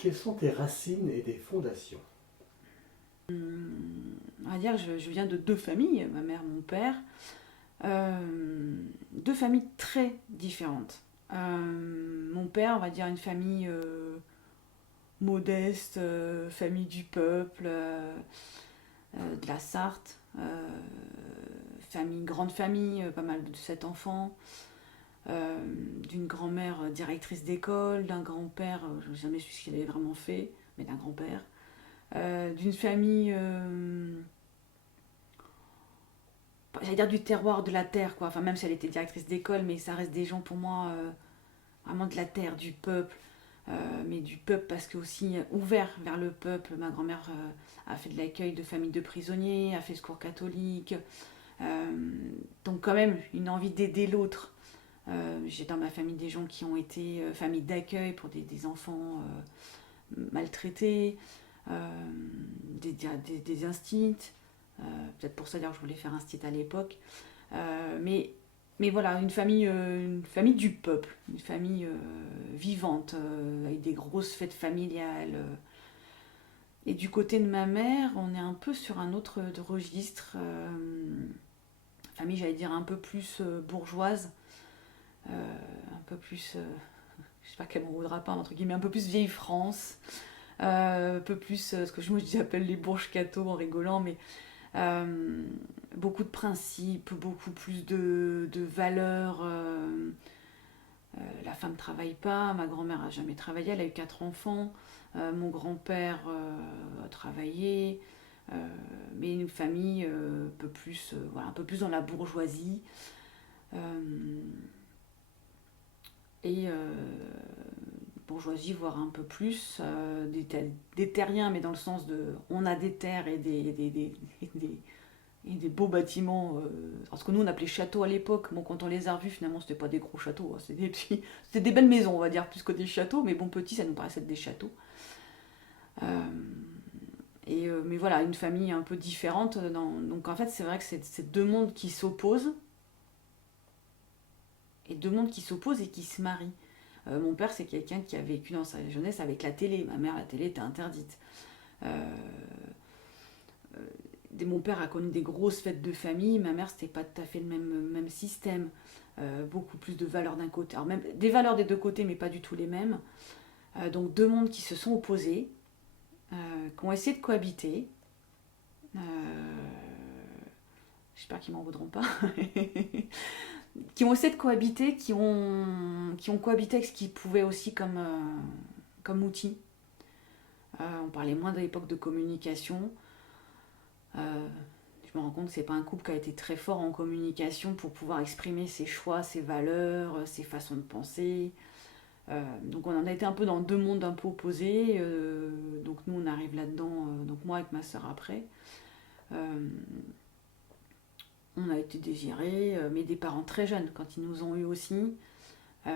Quelles sont tes racines et tes fondations? On va dire que je viens de deux familles, ma mère, mon père, deux familles très différentes. Mon père, on va dire une famille modeste, famille du peuple, de la Sarthe, grande famille, pas mal de 7 enfants, d'une grand-mère directrice d'école, d'un grand-père, je n'ai jamais su ce qu'il avait vraiment fait, mais d'un grand-père, d'une famille j'allais dire du terroir de la terre, quoi. Enfin, même si elle était directrice d'école, mais ça reste des gens pour moi vraiment de la terre, du peuple. Mais du peuple parce que aussi ouvert vers le peuple. Ma grand-mère a fait de l'accueil de familles de prisonniers, a fait secours catholique. Donc quand même une envie d'aider l'autre. J'ai dans ma famille des gens qui ont été famille d'accueil pour des enfants maltraités, des instits. Peut-être pour ça d'ailleurs que je voulais faire un site à l'époque. Mais voilà, une famille du peuple, une famille vivante, avec des grosses fêtes familiales. Et du côté de ma mère, on est un peu sur un autre registre. Famille, j'allais dire, un peu plus bourgeoise, un peu plus, je sais pas qu'elle m'en voudra pas, entre guillemets, un peu plus vieille France, un peu plus ce que moi j'appelle les bourges catho en rigolant, mais euh, beaucoup de principes, beaucoup plus de valeurs. La femme ne travaille pas, ma grand-mère a jamais travaillé, elle a eu 4 enfants. Mon grand-père a travaillé, mais une famille voilà, un peu plus dans la bourgeoisie. Euh, et bourgeoisie, voire un peu plus, des terriens, mais dans le sens de on a des terres et des beaux bâtiments. Parce que nous on appelait châteaux à l'époque. Bon, quand on les a revus, finalement c'était pas des gros châteaux, hein, c'était des belles maisons, on va dire, plus que des châteaux, mais bon, petits, ça nous paraissait être des châteaux. Euh, mais voilà, une famille un peu différente. Donc en fait, c'est vrai que c'est deux mondes qui s'opposent, et deux mondes qui s'opposent et qui se marient. Mon père, c'est quelqu'un qui a vécu dans sa jeunesse avec la télé. Ma mère, la télé était interdite. Euh, Mon père a connu des grosses fêtes de famille. Ma mère, c'était pas tout à fait le même système. Beaucoup plus de valeurs d'un côté. Alors, même des valeurs des deux côtés, mais pas du tout les mêmes. Donc, deux mondes qui se sont opposés, qui ont essayé de cohabiter. J'espère qu'ils m'en voudront pas. Qui ont essayé de cohabiter, qui ont cohabité avec ce qu'ils pouvaient aussi comme outil. On parlait moins de l'époque de communication. Je me rends compte que c'est pas un couple qui a été très fort en communication pour pouvoir exprimer ses choix, ses valeurs, ses façons de penser. Donc on en a été un peu dans deux mondes un peu opposés. Donc nous on arrive là-dedans, donc moi avec ma soeur après. Euh, on a été désirés, mais des parents très jeunes quand ils nous ont eu aussi. Euh,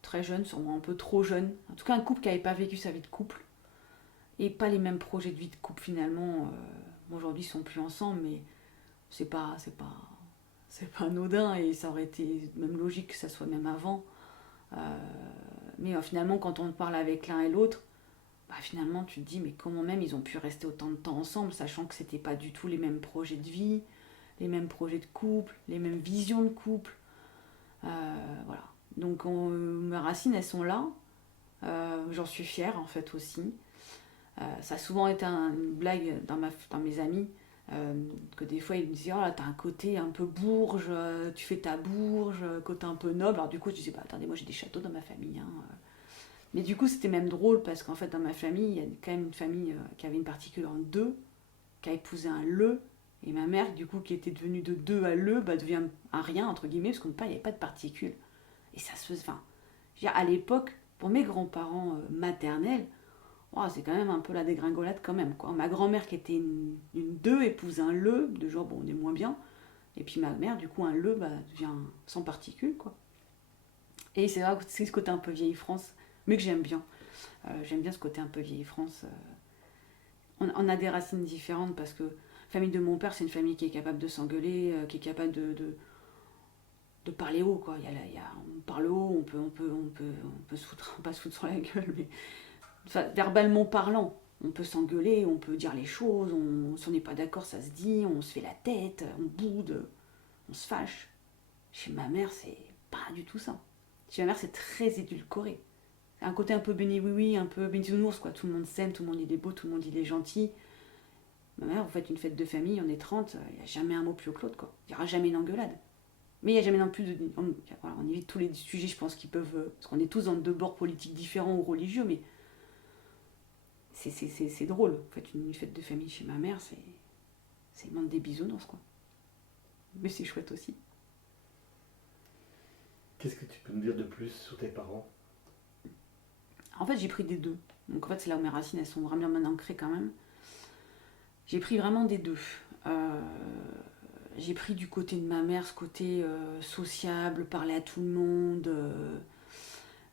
Très jeunes, sûrement un peu trop jeunes. En tout cas un couple qui n'avait pas vécu sa vie de couple et pas les mêmes projets de vie de couple finalement. Aujourd'hui ils sont plus ensemble, mais c'est pas, c'est pas, c'est pas anodin et ça aurait été même logique que ça soit même avant. Euh, mais finalement, quand on parle avec l'un et l'autre, bah, finalement, tu te dis, mais comment même ils ont pu rester autant de temps ensemble, sachant que c'était pas du tout les mêmes projets de vie, les mêmes projets de couple, les mêmes visions de couple. Voilà. Donc, mes racines, elles sont là. J'en suis fière, en fait, aussi. Ça a souvent été une blague dans mes amis. Que des fois ils me disaient oh là t'as un côté un peu bourge, tu fais ta bourge, côté un peu noble. Alors du coup je disais bah attendez moi j'ai des châteaux dans ma famille, hein. Mais du coup c'était même drôle parce qu'en fait dans ma famille il y a quand même une famille qui avait une particule en deux, qui a épousé un le, et ma mère du coup qui était devenue de deux à le bah, devient un rien entre guillemets parce qu'il n'y avait pas de particule. Et ça se faisait, enfin je veux dire, à l'époque pour mes grands-parents maternels, oh, c'est quand même un peu la dégringolade quand même, quoi. Ma grand-mère qui était une 2 épouse un le, de genre bon on est moins bien. Et puis ma mère du coup un le bah, devient sans particules, quoi. Et c'est vrai que c'est ce côté un peu vieille France, mais que j'aime bien. J'aime bien ce côté un peu vieille France. On a des racines différentes parce que la famille de mon père c'est une famille qui est capable de s'engueuler, qui est capable de parler haut, quoi. On parle haut, on peut se foutre, pas se foutre sur la gueule, mais enfin, verbalement parlant. On peut s'engueuler, on peut dire les choses, si on n'est pas d'accord, ça se dit, on se fait la tête, on boude, on se fâche. Chez ma mère, c'est pas du tout ça. Chez ma mère, c'est très édulcoré. C'est un côté un peu béni oui-oui, un peu bisounours, quoi. Tout le monde s'aime, tout le monde il est beau, tout le monde il est gentil. Ma mère, vous faites une fête de famille, on est 30, il n'y a jamais un mot plus haut que l'autre, quoi. Il n'y aura jamais une engueulade. Mais il n'y a jamais non plus de. Voilà, on évite tous les sujets, je pense, qui peuvent. Parce qu'on est tous dans deux bords politiques différents ou religieux, mais c'est drôle. En fait, une fête de famille chez ma mère, c'est le monde des bisounours, quoi. Mais c'est chouette aussi. Qu'est-ce que tu peux nous dire de plus sur tes parents? En fait, j'ai pris des deux. Donc en fait, c'est là où mes racines, elles sont vraiment bien ancrées quand même. J'ai pris vraiment des deux. J'ai pris du côté de ma mère ce côté sociable, parler à tout le monde,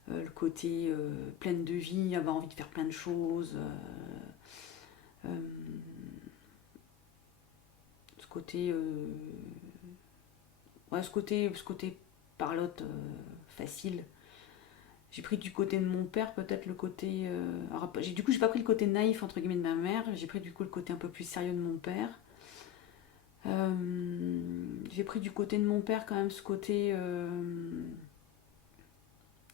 le côté pleine de vie, avoir envie de faire plein de choses. Ce côté, ouais, ce côté parlotte facile. J'ai pris du côté de mon père, peut-être le côté. Alors, du coup, j'ai pas pris le côté naïf entre guillemets de ma mère. J'ai pris du coup le côté un peu plus sérieux de mon père. J'ai pris du côté de mon père quand même ce côté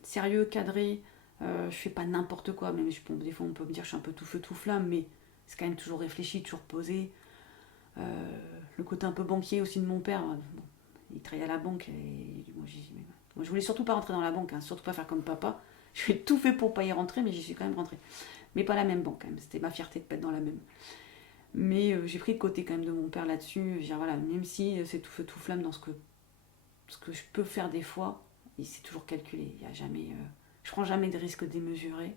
sérieux, cadré. Je fais pas n'importe quoi, même des fois on peut me dire que je suis un peu tout feu tout flamme, mais c'est quand même toujours réfléchi, toujours posé. Le côté un peu banquier aussi de mon père. Bon, il travaillait à la banque et moi je voulais surtout pas rentrer dans la banque, hein, surtout pas faire comme papa. J'ai tout fait pour pas y rentrer, mais j'y suis quand même rentrée. Mais pas la même banque quand même, c'était ma fierté de pas être dans la même. Mais j'ai pris le côté quand même de mon père là-dessus. Dire, voilà, même si c'est tout feu tout flamme dans ce que je peux faire des fois, c'est toujours calculé. Il y a jamais, je prends jamais de risques démesurés.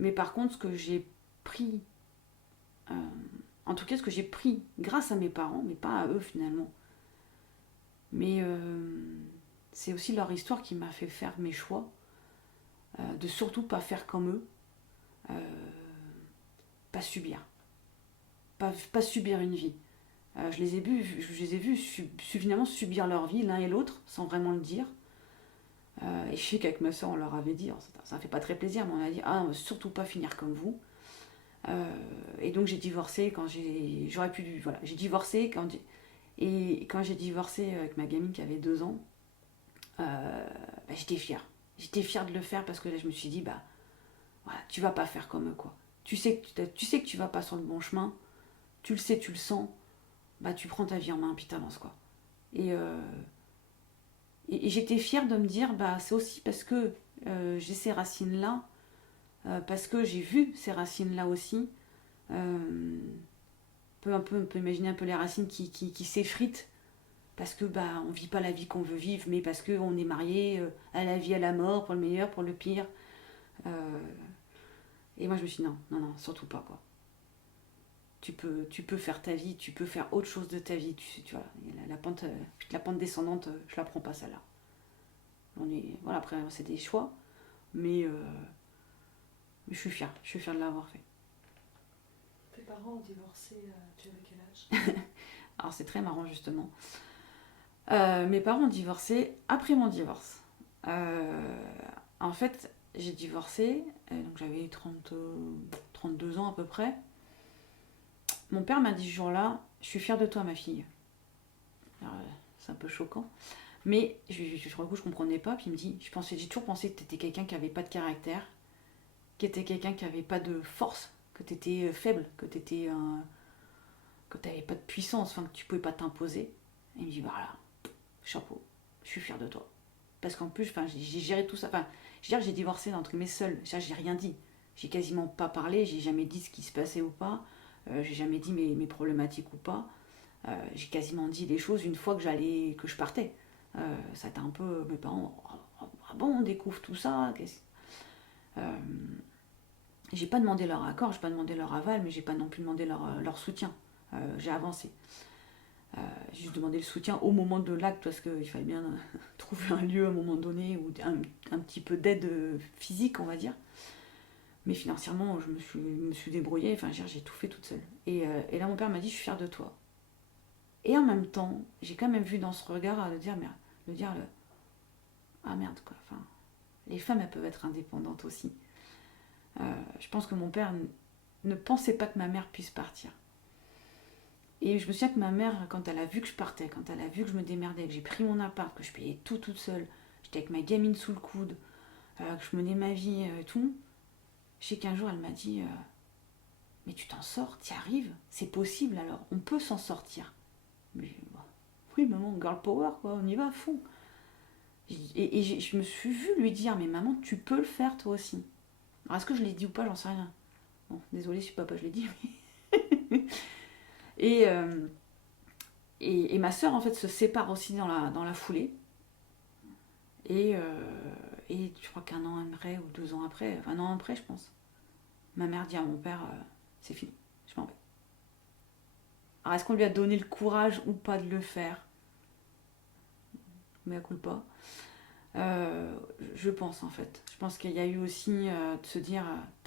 Mais par contre, ce que j'ai pris, en tout cas ce que j'ai pris grâce à mes parents, mais pas à eux finalement, mais c'est aussi leur histoire qui m'a fait faire mes choix, de surtout pas faire comme eux, pas subir, pas subir une vie. Je les ai vus finalement subir leur vie l'un et l'autre sans vraiment le dire. Et je sais qu'avec ma soeur on leur avait dit, ça fait pas très plaisir, mais on a dit on va surtout pas finir comme vous. Et donc j'ai divorcé quand j'aurais pu, voilà, j'ai divorcé et quand j'ai divorcé avec ma gamine qui avait 2 ans, j'étais fière. J'étais fière de le faire parce que là je me suis dit voilà, tu vas pas faire comme eux, quoi. Tu sais que tu vas pas sur le bon chemin, tu le sais, tu le sens, tu prends ta vie en main puis t'avances, quoi. Et j'étais fière de me dire c'est aussi parce que j'ai ces racines là, parce que j'ai vu ces racines là aussi. On peut imaginer un peu les racines qui s'effritent parce que on vit pas la vie qu'on veut vivre, mais parce qu'on est marié à la vie, à la mort, pour le meilleur, pour le pire. Et moi je me suis dit non, surtout pas, quoi. Tu peux faire ta vie, tu peux faire autre chose de ta vie. Tu vois, la pente descendante, je la prends pas, celle-là. Voilà, après c'est des choix, mais je suis fière de l'avoir fait. Tes parents ont divorcé, tu avais quel âge? Alors c'est très marrant justement. Mes parents ont divorcé après mon divorce. En fait, j'ai divorcé, donc j'avais 32 ans à peu près. Mon père m'a dit ce jour-là, je suis fière de toi, ma fille. Alors, c'est un peu choquant. Mais sur le coup, je comprenais pas. Puis il me dit, j'ai toujours pensé que tu étais quelqu'un qui avait pas de caractère, qui était quelqu'un qui avait pas de force, que tu étais faible, que tu n'avais pas de puissance, enfin que tu pouvais pas t'imposer. Et il me dit, voilà, chapeau, je suis fière de toi. Parce qu'en plus, j'ai géré tout ça. Enfin, je veux dire, j'ai divorcé entre mes seuls. Ça, j'ai rien dit. J'ai quasiment pas parlé. J'ai jamais dit ce qui se passait ou pas. J'ai jamais dit mes problématiques ou pas. J'ai quasiment dit les choses une fois que je partais. Ça a été un peu mes parents. Ah bon, on découvre tout ça. J'ai pas demandé leur accord, j'ai pas demandé leur aval, mais j'ai pas non plus demandé leur soutien. J'ai avancé. J'ai juste demandé le soutien au moment de l'acte parce qu'il fallait bien trouver un lieu à un moment donné ou un petit peu d'aide physique, on va dire. Mais financièrement, je me suis débrouillée, j'ai tout fait toute seule. Et là, mon père m'a dit, je suis fière de toi. Et en même temps, j'ai quand même vu dans ce regard ah merde, quoi. Les femmes, elles peuvent être indépendantes aussi. Je pense que mon père ne pensait pas que ma mère puisse partir. Et je me souviens que ma mère, quand elle a vu que je partais, quand elle a vu que je me démerdais, que j'ai pris mon appart, que je payais tout toute seule, j'étais avec ma gamine sous le coude, que je menais ma vie et tout, je sais qu'un jour elle m'a dit mais tu t'en sors, t'y arrives, c'est possible alors, on peut s'en sortir. Mais, bon, oui maman, girl power quoi, on y va à fond. Et je me suis vue lui dire mais maman tu peux le faire toi aussi. Alors est-ce que je l'ai dit ou pas, j'en sais rien. Bon, désolée si papa je l'ai dit. Mais... et ma sœur en fait se sépare aussi dans la foulée. Et je crois qu'un an après ou 2 ans après, enfin un an après je pense, ma mère dit à mon père c'est fini, je m'en vais. Alors est-ce qu'on lui a donné le courage ou pas de le faire? Mais à coup pas. Je pense en fait. Je pense qu'il y a eu aussi de se dire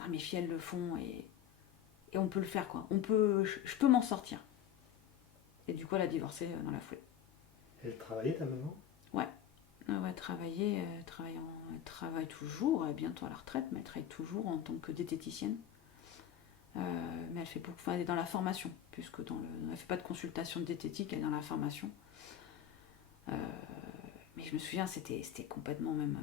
mes filles elles le font et on peut le faire quoi. Je peux m'en sortir. Et du coup elle a divorcé dans la foulée. Elle travaillait ta maman? Ouais. Ouais, elle travaille toujours, elle est bientôt à la retraite, mais elle travaille toujours en tant que diététicienne. Mais elle fait beaucoup, enfin, elle est dans la formation, puisque elle ne fait pas de consultation diététique, elle est dans la formation. Mais je me souviens, c'était complètement même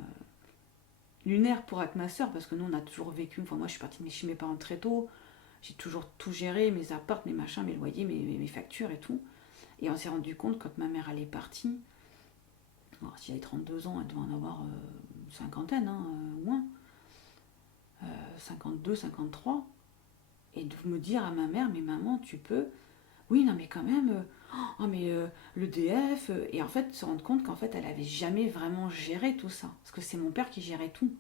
lunaire pour avec ma soeur, parce que nous on a toujours vécu, enfin moi je suis partie chez mes parents très tôt, j'ai toujours tout géré, mes apparts, mes machins, mes loyers, mes factures et tout. Et on s'est rendu compte quand ma mère elle est partie, alors, si elle a 32 ans, elle doit en avoir une cinquantaine, au moins. 52, 53. Et de me dire à ma mère, mais maman, tu peux... Oui, non, mais quand même... l'EDF... Et en fait, se rendre compte qu'en fait, elle avait jamais vraiment géré tout ça. Parce que c'est mon père qui gérait tout.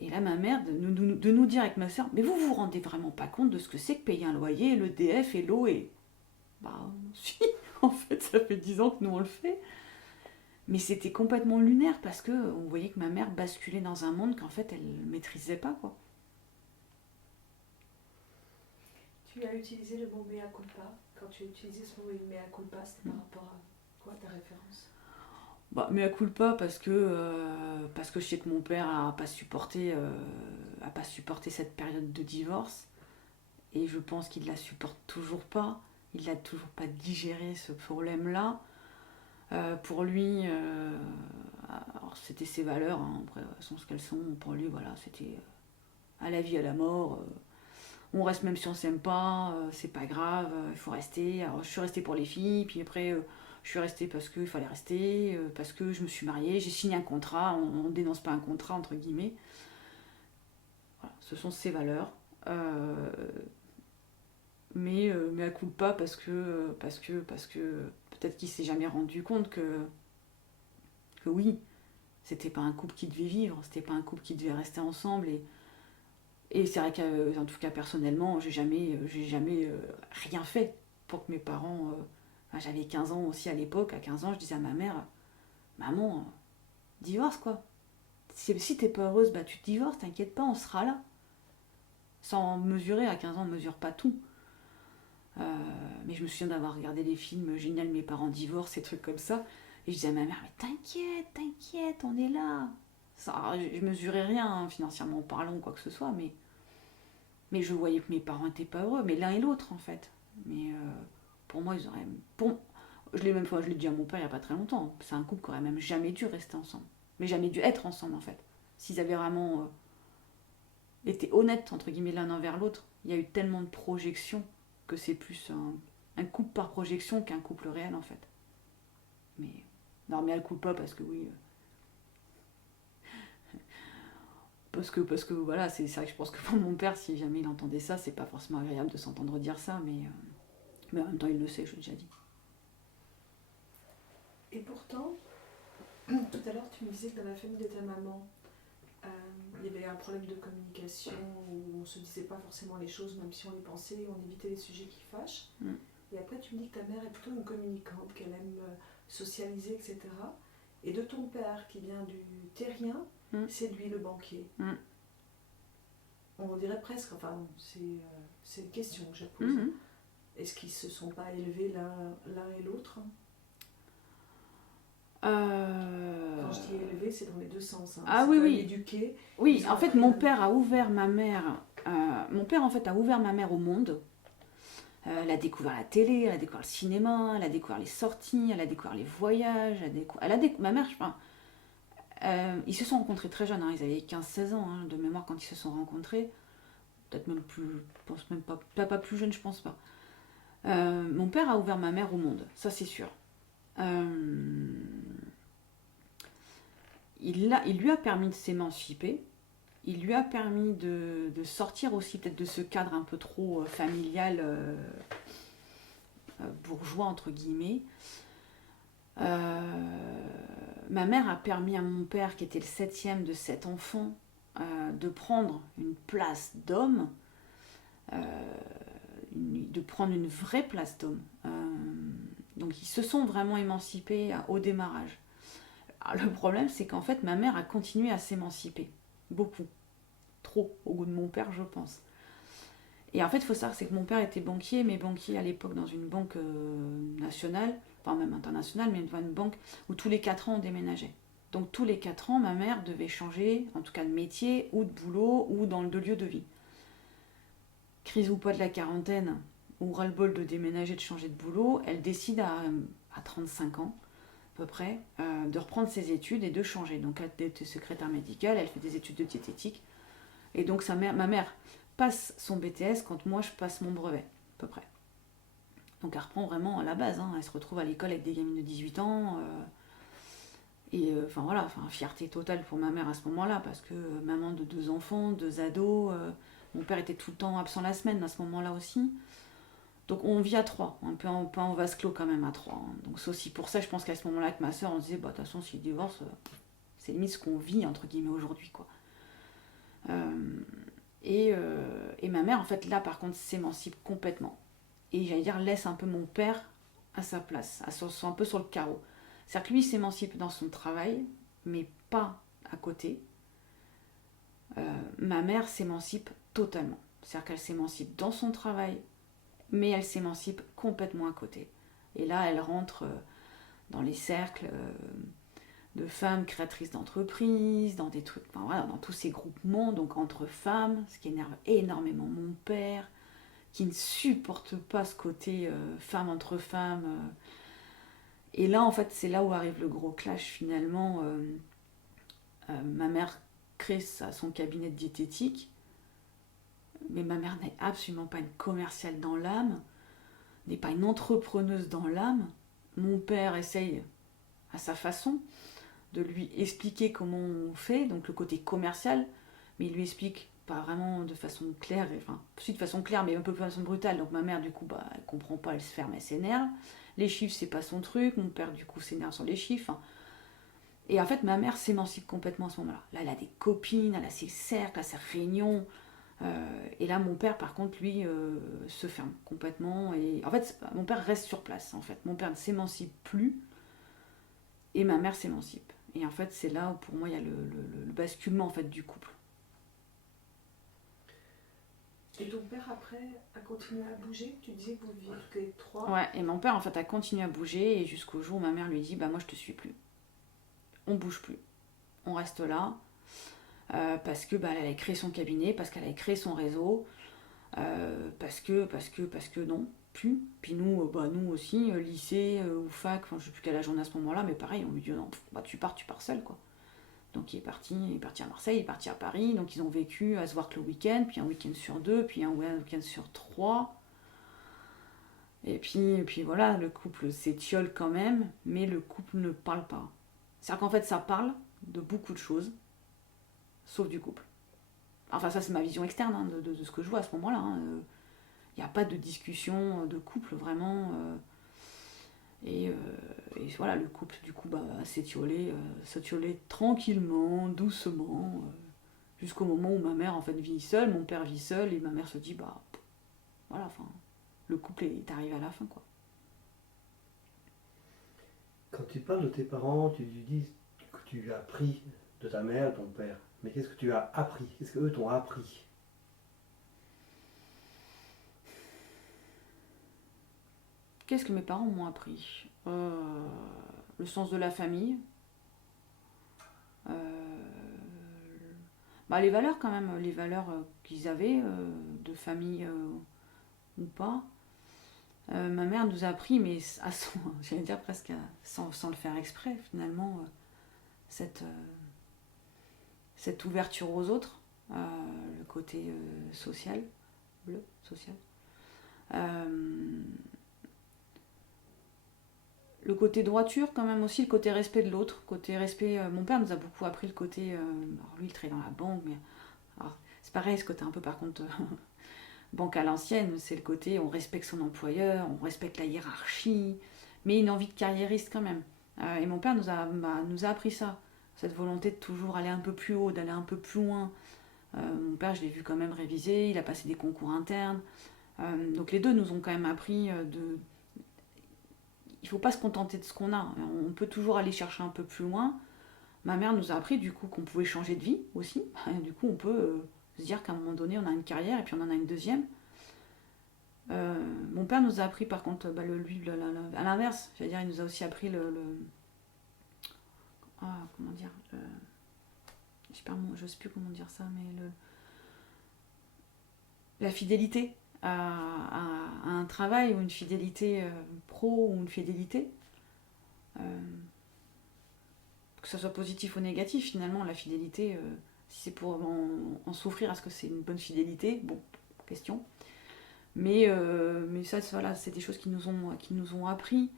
Et là, ma mère, de nous dire avec ma soeur, mais vous vous rendez vraiment pas compte de ce que c'est que payer un loyer, l'EDF et l'eau et... Bah, si, en fait, ça fait 10 ans que nous on le fait. Mais c'était complètement lunaire parce que on voyait que ma mère basculait dans un monde qu'en fait elle ne maîtrisait pas quoi. Tu as utilisé le mot mea culpa. Quand tu as utilisé ce mot mea culpa, c'était par rapport à quoi ta référence? Bah mea culpa parce que je sais que mon père a pas supporté cette période de divorce et je pense qu'il la supporte toujours pas. Il n'a toujours pas digéré ce problème là. Pour lui, alors c'était ses valeurs, hein, après elles sont ce qu'elles sont. Pour lui, voilà, c'était à la vie, à la mort. On reste même si on s'aime pas, c'est pas grave, il faut rester. Alors je suis restée pour les filles, puis après je suis restée parce qu'il fallait rester, parce que je me suis mariée, j'ai signé un contrat, on ne dénonce pas un contrat entre guillemets. Voilà, ce sont ses valeurs. Mais à coup pas parce que peut-être qu'il s'est jamais rendu compte que oui, c'était pas un couple qui devait vivre, c'était pas un couple qui devait rester ensemble et c'est vrai qu'en tout cas personnellement j'ai jamais rien fait pour que mes parents j'avais 15 ans aussi à l'époque, à 15 ans je disais à ma mère maman divorce quoi, si t'es pas heureuse bah tu te divorces, t'inquiète pas on sera là, sans mesurer à 15 ans on mesure pas tout. Mais je me souviens d'avoir regardé des films génial, mes parents divorcent, ces trucs comme ça. Et je disais à ma mère, mais t'inquiète, on est là. Ça, je mesurais rien hein, financièrement parlant ou quoi que ce soit, mais je voyais que mes parents étaient pas heureux, mais l'un et l'autre en fait. Mais pour moi, ils auraient. Je l'ai dit à mon père il n'y a pas très longtemps. C'est un couple qui aurait même jamais dû rester ensemble. Mais jamais dû être ensemble en fait. S'ils avaient vraiment été honnêtes entre guillemets l'un envers l'autre, il y a eu tellement de projections que c'est plus un couple par projection qu'un couple réel en fait. Mais à le couple pas parce que oui. Parce que voilà, c'est vrai que je pense que pour mon père, si jamais il entendait ça, c'est pas forcément agréable de s'entendre dire ça, mais en même temps il le sait, je l'ai déjà dit. Et pourtant, tout à l'heure tu me disais que dans la famille de ta maman, il y avait un problème de communication où on ne se disait pas forcément les choses, même si on les pensait, on évitait les sujets qui fâchent. Et après, tu me dis que ta mère est plutôt une communicante, qu'elle aime socialiser, etc. Et de ton père qui vient du terrien, c'est lui le banquier. On dirait presque, enfin, c'est une question que je pose. Est-ce qu'ils ne se sont pas élevés l'un et l'autre? Quand je dis élevé, c'est dans les deux sens. Hein. Ah C'est oui, pas oui. éduqué. Oui, Ils ont en fait, appris mon à- père a ouvert ma mère. Mon père, en fait, a ouvert ma mère au monde. Elle a découvert la télé, elle a découvert le cinéma, elle a découvert les sorties, elle a découvert les voyages. Ma mère, je pense. Ils se sont rencontrés très jeunes, hein, ils avaient 15-16 ans hein, de mémoire quand ils se sont rencontrés. Peut-être même plus, je pense même pas plus jeune, je pense pas. Mon père a ouvert ma mère au monde, ça c'est sûr. Euh, il lui a permis de s'émanciper, il lui a permis de sortir aussi peut-être de ce cadre un peu trop familial, bourgeois entre guillemets. Ma mère a permis à mon père, qui était le septième de 7 enfants, de prendre une place d'homme, euh, de prendre une vraie place d'homme. Donc ils se sont vraiment émancipés au démarrage. Alors, le problème, c'est qu'en fait, ma mère a continué à s'émanciper. Beaucoup. Trop, au goût de mon père, je pense. Et en fait, il faut savoir, c'est que mon père était banquier, mais banquier à l'époque dans une banque nationale, enfin même internationale, mais une banque où tous les 4 ans on déménageait. Donc tous les 4 ans, ma mère devait changer, en tout cas de métier, ou de boulot, ou de lieu de vie. Crise ou pas de la quarantaine, ou ras-le-bol de déménager, de changer de boulot, elle décide à 35 ans, à peu près, de reprendre ses études et de changer. Donc elle était secrétaire médicale, elle fait des études de diététique. Et donc ma mère passe son BTS quand moi je passe mon brevet, à peu près. Donc elle reprend vraiment à la base, hein. Elle se retrouve à l'école avec des gamines de 18 ans. Enfin voilà, fierté totale pour ma mère à ce moment-là, parce que maman de 2 enfants, 2 ados, mon père était tout le temps absent la semaine à ce moment-là aussi. Donc on vit à 3, un peu en vase clos quand même à 3. Hein. Donc c'est aussi pour ça, je pense qu'à ce moment-là, avec ma soeur, on se disait, bah de toute façon, si le divorce, c'est limite ce qu'on vit, entre guillemets, aujourd'hui, quoi. Et ma mère, en fait, là, par contre, s'émancipe complètement. Et j'allais dire, laisse un peu mon père à sa place, un peu sur le carreau. C'est-à-dire que lui, il s'émancipe dans son travail, mais pas à côté. Ma mère s'émancipe totalement. C'est-à-dire qu'elle s'émancipe dans son travail, mais elle s'émancipe complètement à côté. Et là, elle rentre dans les cercles de femmes créatrices d'entreprises, dans des trucs, enfin, voilà, dans tous ces groupements, donc entre femmes, ce qui énerve énormément mon père, qui ne supporte pas ce côté femme entre femmes. Et là, en fait, c'est là où arrive le gros clash finalement. Ma mère crée son cabinet de diététique, mais ma mère n'est absolument pas une commerciale dans l'âme, n'est pas une entrepreneuse dans l'âme. Mon père essaye à sa façon de lui expliquer comment on fait, donc le côté commercial, mais il lui explique pas vraiment de façon claire, enfin, si de façon claire, mais un peu de façon brutale. Donc ma mère, du coup, bah, elle comprend pas, elle se ferme, elle s'énerve. Les chiffres, c'est pas son truc. Mon père, du coup, s'énerve sur les chiffres. Hein. Et en fait, ma mère s'émancipe complètement à ce moment-là. Là, elle a des copines, elle a ses cercles, elle a ses réunions. Et là, mon père, par contre, lui, se ferme complètement. Et en fait, mon père reste sur place. En fait, mon père ne s'émancipe plus, et ma mère s'émancipe. Et en fait, c'est là où, pour moi, il y a le basculement en fait du couple. Et ton père, après, a continué à bouger? Tu disais que vous viviez toutes les 3. Ouais, et mon père, en fait, a continué à bouger, et jusqu'au jour où ma mère lui dit, bah moi, je te suis plus. On bouge plus. On reste là. Parce que bah, elle a créé son cabinet, parce qu'elle a créé son réseau, parce que non, plus. Puis nous, nous aussi, lycée ou fac, enfin je sais plus quel âge on a à ce moment-là, mais pareil, on lui dit non, bah tu pars seul quoi. Donc il est parti à Marseille, il est parti à Paris, donc ils ont vécu à se voir que le week-end, puis un week-end sur 2, puis un week-end sur 3. Et puis voilà, le couple s'étiole quand même, mais le couple ne parle pas. C'est-à-dire qu'en fait ça parle de beaucoup de choses, sauf du couple. Enfin ça c'est ma vision externe hein, de ce que je vois à ce moment-là. Il n'y a pas de discussion de couple vraiment. Et voilà, le couple du coup s'étiolait tranquillement, doucement, jusqu'au moment où ma mère en fait vit seule, mon père vit seul, et ma mère se dit voilà, enfin, le couple est arrivé à la fin quoi. Quand tu parles de tes parents, tu dis que tu as appris de ta mère, de ton père. Mais qu'est-ce que tu as appris? Qu'est-ce qu'eux t'ont appris? Qu'est-ce que mes parents m'ont appris? le sens de la famille. Les valeurs quand même, les valeurs qu'ils avaient, de famille ou pas. Ma mère nous a appris, mais j'allais dire presque sans le faire exprès, finalement, cette ouverture aux autres, le côté social, bleu, social. Le côté droiture quand même aussi, le côté respect de l'autre, côté respect. Mon père nous a beaucoup appris le côté. Alors lui, il travaille dans la banque, mais alors, c'est pareil, ce côté un peu par contre banque à l'ancienne, c'est le côté on respecte son employeur, on respecte la hiérarchie, mais une envie de carriériste quand même. Et mon père nous a appris ça, cette volonté de toujours aller un peu plus haut, d'aller un peu plus loin. Mon père, je l'ai vu quand même réviser, il a passé des concours internes. Donc les deux nous ont quand même appris il ne faut pas se contenter de ce qu'on a. On peut toujours aller chercher un peu plus loin. Ma mère nous a appris du coup qu'on pouvait changer de vie aussi. Du coup, on peut se dire qu'à un moment donné, on a une carrière et puis on en a une deuxième. Mon père nous a appris par contre, à l'inverse. C'est-à-dire, il nous a aussi appris comment dire je ne sais plus comment dire ça, mais la fidélité à un travail ou une fidélité pro ou une fidélité. Que ce soit positif ou négatif, finalement, la fidélité, si c'est pour en souffrir, est-ce que c'est une bonne fidélité? Bon, question. Mais ça, voilà, c'est des choses qui nous ont appris.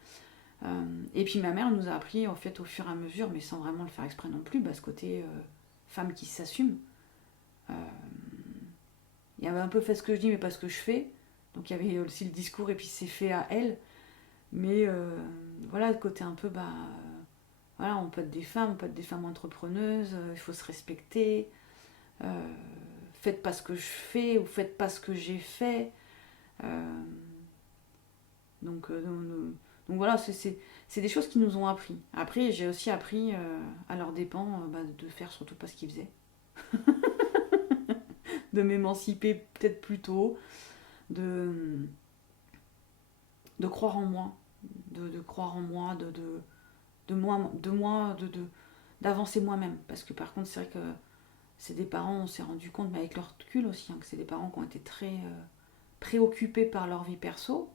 Et puis ma mère nous a appris, en fait, au fur et à mesure, mais sans vraiment le faire exprès non plus, ce côté femme qui s'assume. Il y avait un peu fait ce que je dis, mais pas ce que je fais. Donc il y avait aussi le discours, et puis c'est fait à elle. Mais voilà, le côté un peu, voilà, on peut être des femmes entrepreneuses, il faut se respecter. Faites pas ce que je fais, ou faites pas ce que j'ai fait. Donc voilà, c'est des choses qui nous ont appris. Après, j'ai aussi appris à leur dépens de faire surtout pas ce qu'ils faisaient. De m'émanciper peut-être plus tôt, de croire en moi, de croire en moi, d'avancer moi-même. Parce que par contre, c'est vrai que c'est des parents, on s'est rendu compte, mais avec leur recul aussi, que c'est des parents qui ont été très préoccupés par leur vie perso,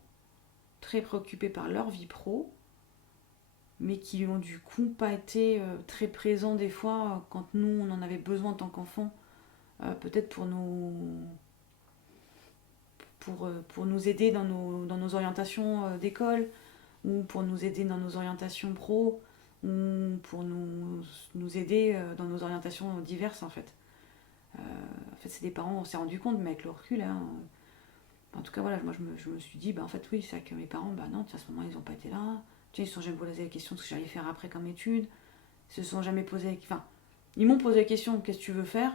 très préoccupés par leur vie pro, mais qui ont du coup pas été très présents des fois quand nous on en avait besoin en tant qu'enfants, peut-être pour nous aider dans nos orientations d'école, ou pour nous aider dans nos orientations pro, ou pour nous aider dans nos orientations diverses en fait. En fait, c'est des parents, on s'est rendu compte, mais avec le recul, en tout cas voilà, moi je me suis dit, en fait oui, c'est vrai que mes parents, non, à ce moment ils n'ont pas été là. Ils ne se sont jamais posé la question de ce que j'allais faire après comme étude. Ils se sont jamais posé, ils m'ont posé la question, qu'est-ce que tu veux faire?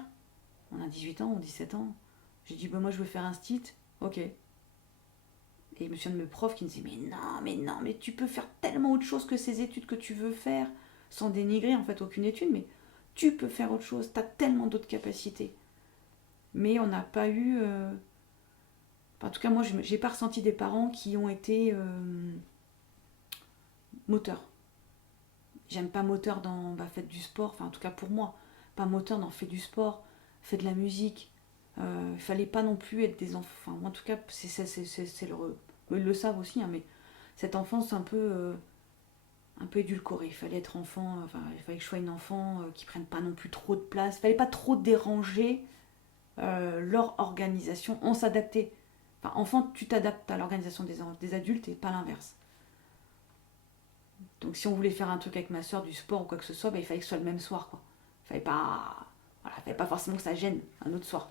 On a 18 ans ou 17 ans. J'ai dit, moi je veux faire un stit. Ok. Et je me souviens de mes profs qui me disaient, mais tu peux faire tellement autre chose que ces études que tu veux faire, sans dénigrer en fait aucune étude, mais tu peux faire autre chose, tu as tellement d'autres capacités. Mais on n'a pas eu... en tout cas, moi, j'ai pas ressenti des parents qui ont été moteurs. J'aime pas moteur dans faites du sport, en tout cas pour moi, pas moteur dans faites du sport, faites de la musique. Il fallait pas non plus être des enfants. Moi, en tout cas, c'est ils le savent aussi, mais cette enfance un peu édulcorée. Il fallait être enfant, il fallait que je sois une enfant qui prenne pas non plus trop de place. Il fallait pas trop déranger leur organisation. On s'adaptait. Enfant, tu t'adaptes à l'organisation des adultes et pas l'inverse. Donc si on voulait faire un truc avec ma soeur, du sport ou quoi que ce soit, il fallait que ce soit le même soir, quoi. Il fallait pas forcément que ça gêne un autre soir.